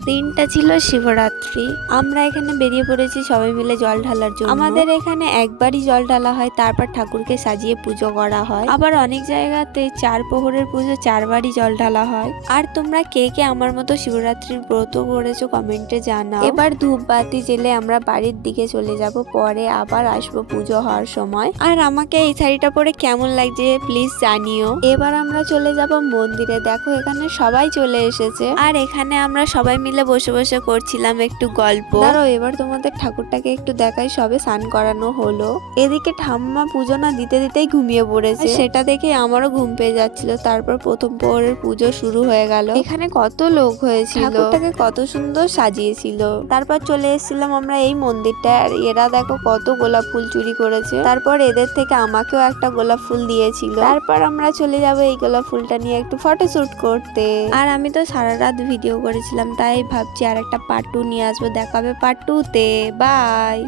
দিনটা ছিল শিবরাত্রি। আমরা এখানে বেরিয়ে পড়েছি সবাই মিলে জল ঢালার জন্য। আমাদের এখানে একবারই জল ঢালা হয়, তারপর ঠাকুরকে সাজিয়ে পুজো করা হয়। আবার অনেক জায়গাতে 4 প্রহরের পুজো 4 বারই জল ঢালা হয়। আর তোমরা কে কে আমার মতো শিবরাত্রির ব্রত করেছো কমেন্টে জানাও। এবার ধূপবাতি জেলে আমরা বাড়ির দিকে চলে যাব, পরে আবার আসবো পুজো হওয়ার সময়। আর আমাকে এই শাড়িটা পরে কেমন লাগছে প্লিজ জানিও। এবার আমরা চলে যাব মন্দিরে। দেখো এখানে সবাই চলে এসেছে, আর এখানে আমরা সবাই মিলে বসে বসে করছিলাম একটু গল্প। দাঁড়াও এবার তোমাদের ঠাকুরটাকে একটু দেখাই। সবে স্নান করানো হলো। এদিকে ঠাম্মা পুজো না দিতে দিতেই ঘুমিয়ে পড়েছে, সেটা দেখে আমারও ঘুম পেয়ে যাচ্ছিল। তারপর প্রথম প্রহরের পুজো শুরু হয়ে গেল। এখানে কত লোক হয়েছিল, ঠাকুরটাকে কত সুন্দর সাজিয়েছিল। তারপর চলে এসেছিলাম আমরা এই মন্দিরটা। আর এরা দেখো কত গোলাপ ফুল চুরি করেছে। তারপর এদের থেকে আমাকেও একটা গোলাপ ফুল দিয়েছিল। তারপর আমরা চলে যাব এই গোলাপ ফুলটা নিয়ে একটু ফটোশুট করতে। আর আমি তো সারা রাত ভিডিও করেছিলাম, তাই ভাবছি আর একটা পার্ট 2 নিয়ে আসবো। দেখাবে পার্ট 2 তে। বাই।